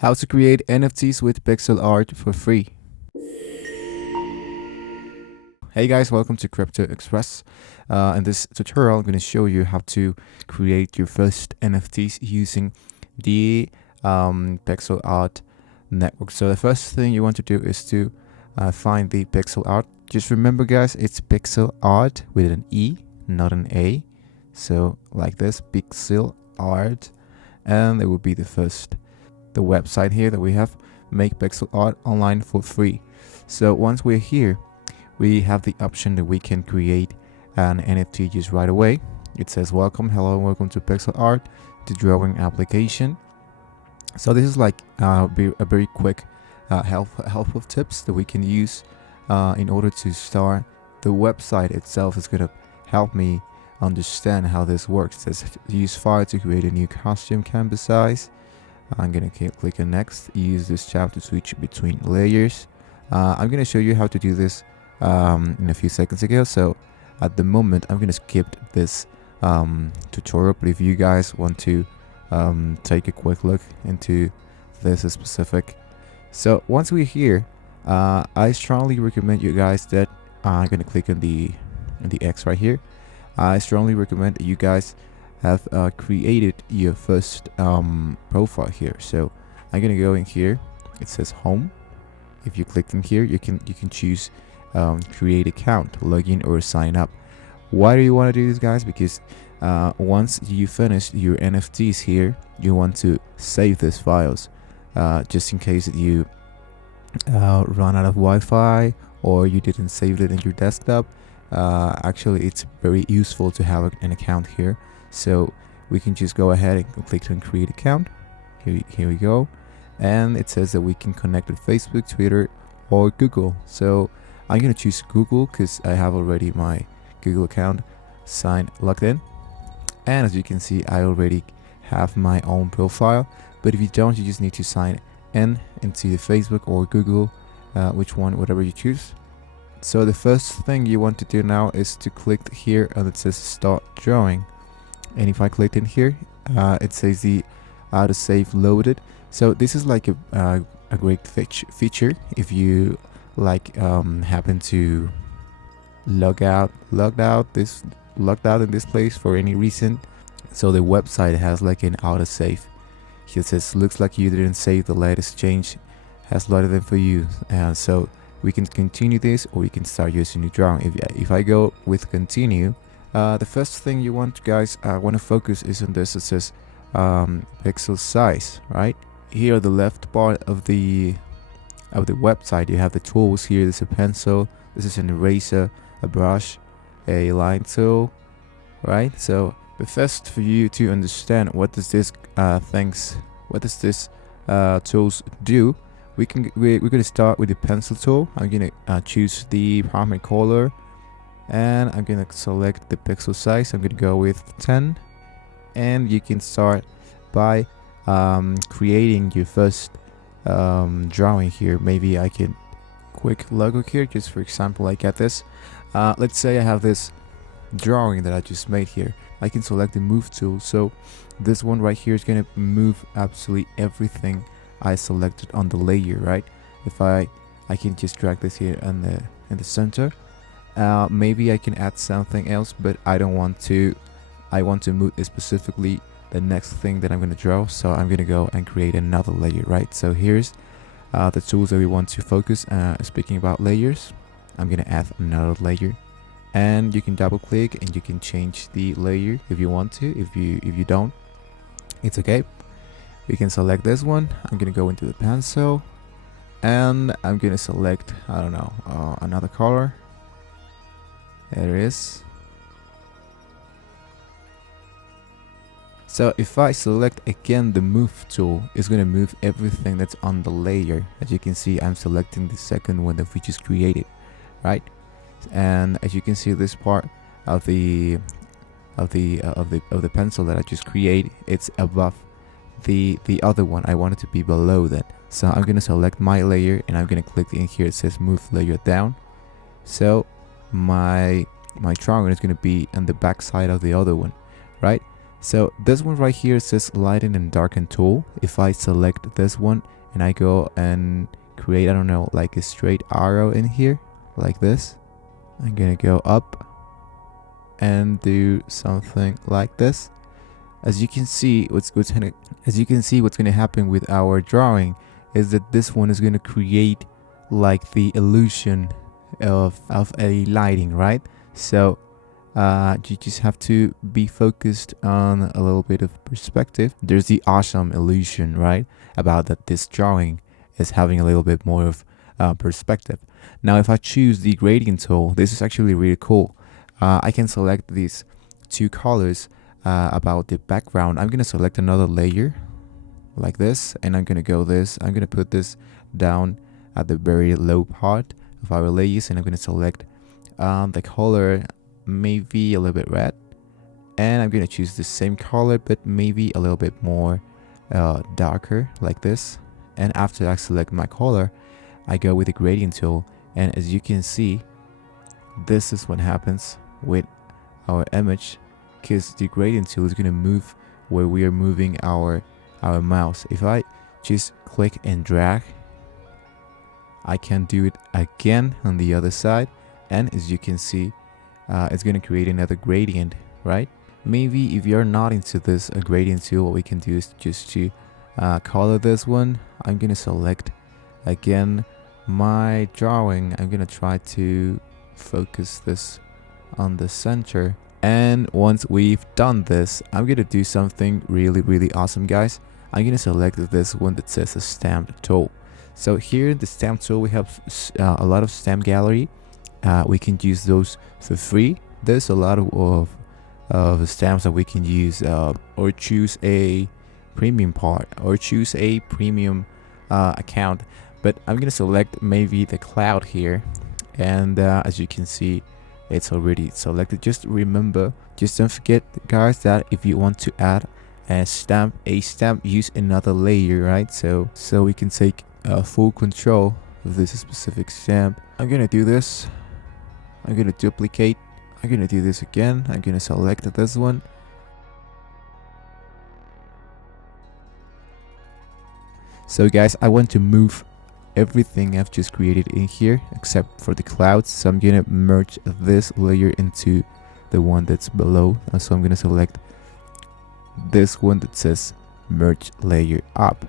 How to create NFTs with pixel art for free. Hey guys, welcome to Crypto Express. In this tutorial, I'm going to show you how to create your first NFTs using the pixel art network. So the first thing you want to do is to find the pixel art. Just remember guys, it's pixel art with an E, not an A. So like this, pixel art, and it will be the website here that we have, make pixel art online for free. So once we're here, we have the option that we can create an NFT just right away. It says hello and welcome to pixel art, the drawing application. So this is like a very quick helpful tips that we can use in order to start. The website itself is going to help me understand how this works. It says use file to create a new costume canvas size. I'm going to click on next. Use this tab to switch between layers. I'm going to show you how to do this in a few seconds ago. So at the moment, I'm going to skip this tutorial. But if you guys want to take a quick look into this specific. So once we're here, I strongly recommend you guys that I'm going to click on the X right here. I strongly recommend that you guys have created your first profile here. So I'm gonna go in here. It says home. If you click in here, you can choose create account, login, or sign up. Why do you want to do this, guys? Because once you finish your NFTs here, you want to save these files just in case that you run out of Wi-Fi or you didn't save it in your desktop. Actually, it's very useful to have an account here. So we can just go ahead and click on create account. Here we go. And it says that we can connect with Facebook, Twitter, or Google. So I'm going to choose Google because I have already my Google account logged in. And as you can see, I already have my own profile. But if you don't, you just need to sign in into the Facebook or Google, whatever you choose. So the first thing you want to do now is to click here and it says start drawing. And if I click in here, it says the autosave loaded. So this is like a great feature if you like happen to logged out in this place for any reason. So the website has like an autosave. It says looks like you didn't save the latest change has loaded in for you. So we can continue this or we can start using the drawing. If I go with continue, the first thing you want to focus is on this. It says pixel size, right? Here the left part of the website, you have the tools. Here there's a pencil, this is an eraser, a brush, a line tool, right? So but first, for you to understand what does this tools do, we're going to start with the pencil tool. I'm going to choose the primary color and I'm going to select the pixel size. I'm going to go with 10, and you can start by creating your first drawing here. Maybe I can quick logo here, just for example, I got this. Let's say I have this drawing that I just made here. I can select the move tool. So this one right here is going to move absolutely everything I selected on the layer, right? If I can just drag this here in the center. Maybe I can add something else, but I don't want to. I want to move specifically the next thing that I'm going to draw. So I'm going to go and create another layer, right? So here's the tools that we want to focus. Speaking about layers, I'm going to add another layer, and you can double click and you can change the layer if you want to. If you don't, it's okay. We can select this one. I'm going to go into the pencil and I'm going to select, I don't know, another color. There it is. So if I select again the move tool, it's going to move everything that's on the layer. As you can see, I'm selecting the second one that we just created, right? And as you can see, this part of the pencil that I just created, it's above the other one. I want it to be below that. So I'm going to select my layer and I'm going to click in here. It says move layer down. So my drawing is going to be on the back side of the other one, right? So this one right here says lighten and darken tool. If I select this one and I go and create, I don't know, like a straight arrow in here like this, I'm gonna go up and do something like this. As you can see, what's gonna happen with our drawing is that this one is gonna create like the illusion of a lighting, right? So you just have to be focused on a little bit of perspective. There's the awesome illusion, right, about that this drawing is having a little bit more of perspective. Now if I choose the gradient tool, this is actually really cool. I can select these two colors about the background. I'm gonna select another layer like this, and I'm gonna put this down at the very low part of our layers, and I'm gonna select the color maybe a little bit red, and I'm gonna choose the same color but maybe a little bit more darker like this. And after I select my color, I go with the gradient tool, and as you can see, this is what happens with our image, because the gradient tool is going to move where we are moving our mouse. If I just click and drag, I can do it again on the other side, and as you can see, it's going to create another gradient, right? Maybe if you're not into this gradient tool, what we can do is just to color this one. I'm going to select again my drawing. I'm going to try to focus this on the center, and once we've done this, I'm gonna do something really awesome, guys. I'm gonna select this one that says a stamp tool. So here in the stamp tool, we have a lot of stamp gallery. We can use those for free. There's a lot of stamps that we can use, or choose a premium part, or choose a premium account. But I'm gonna select maybe the cloud here, and as you can see, it's already selected. Just remember, just don't forget, guys, that if you want to add a stamp, use another layer, right? So we can take full control of this specific stamp. I'm gonna do this. I'm gonna duplicate. I'm gonna do this again. I'm gonna select this one. So guys, I want to move everything I've just created in here except for the clouds, so I'm gonna merge this layer into the one that's below. So I'm gonna select this one that says merge layer up.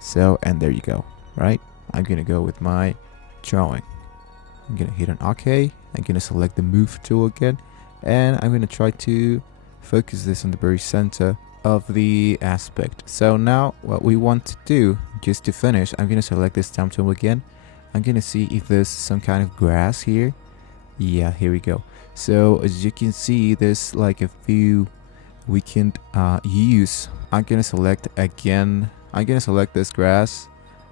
So, and there you go, right? I'm gonna go with my drawing. I'm gonna hit on OK. I'm gonna select the move tool again, and I'm gonna try to focus this on the very center of the aspect. So now what we want to do, just to finish, I'm gonna select this stamp tool again. I'm gonna see if there's some kind of grass here. Yeah, here we go. So as you can see, there's like a few we can use. I'm gonna select again. I'm gonna select this grass,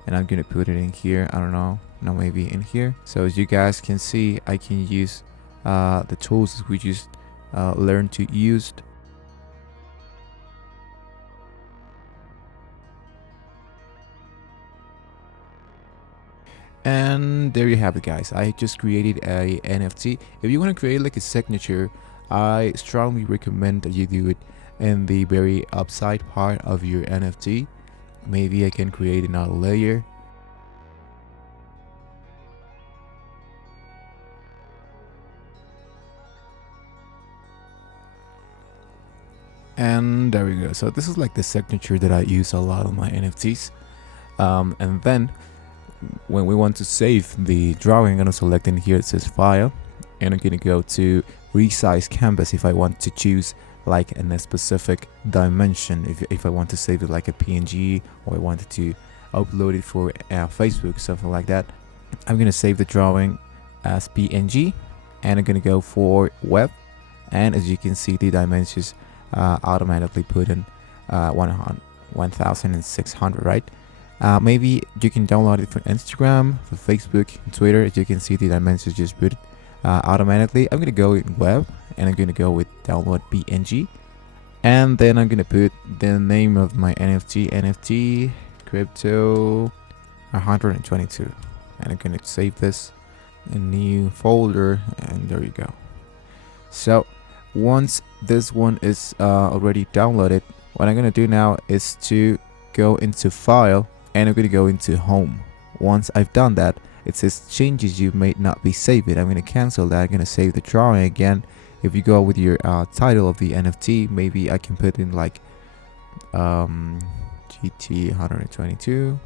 and I'm gonna put it in here. I don't know, no, maybe in here. So as you guys can see, I can use the tools that we just learned to use. And there you have it, guys. I just created a NFT. If you want to create like a signature, I strongly recommend that you do it in the very upside part of your NFT. Maybe I can create another layer. And there we go. So this is like the signature that I use a lot on my NFTs. And then when we want to save the drawing, I'm going to select in here, it says file, and I'm going to go to resize canvas if I want to choose like in a specific dimension. If I want to save it like a PNG, or I wanted to upload it for Facebook, something like that, I'm going to save the drawing as PNG, and I'm going to go for web, and as you can see, the dimensions automatically put in 1600, right? Maybe you can download it for Instagram, for Facebook, Twitter. As you can see, the dimensions just put automatically. I'm gonna go with web, and I'm gonna go with download PNG, and then I'm gonna put the name of my NFT crypto 122, and I'm gonna save this in a new folder, and there you go. So Once this one is already downloaded, what I'm gonna do now is to go into file and I'm gonna go into home. Once I've done that, it says changes you may not be saved. I'm gonna cancel that. I'm gonna save the drawing again. If you go with your title of the NFT, maybe I can put in like GT 122.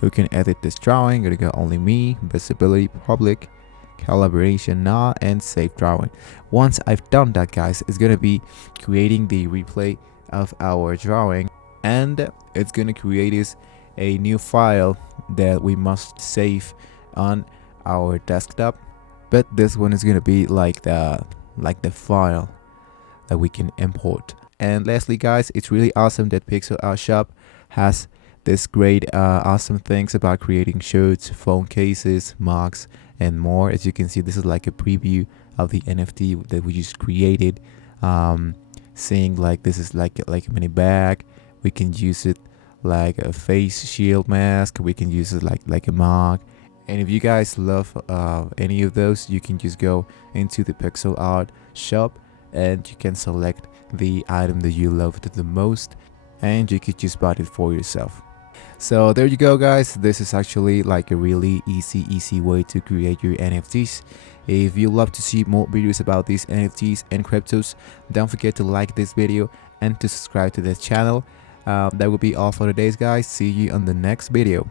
Who can edit this drawing? Gonna go only me, visibility public, calibration not, and save drawing. Once I've done that, guys, it's gonna be creating the replay of our drawing, and it's gonna create us a new file that we must save on our desktop. But this one is gonna be like the file that we can import. And lastly, guys, it's really awesome that Pixel Art Shop has this great awesome things about creating shirts, phone cases, mugs, and more. As you can see, this is like a preview of the NFT that we just created. Seeing like this is like a mini bag. We can use it like a face shield mask. We can use it like a mug. And if you guys love any of those, you can just go into the Pixel Art Shop and you can select the item that you loved the most, and you could just buy it for yourself. So there you go, guys. This is actually like a really easy way to create your NFTs. If you love to see more videos about these NFTs and cryptos, don't forget to like this video and to subscribe to this channel. That will be all for today's, guys. See you on the next video.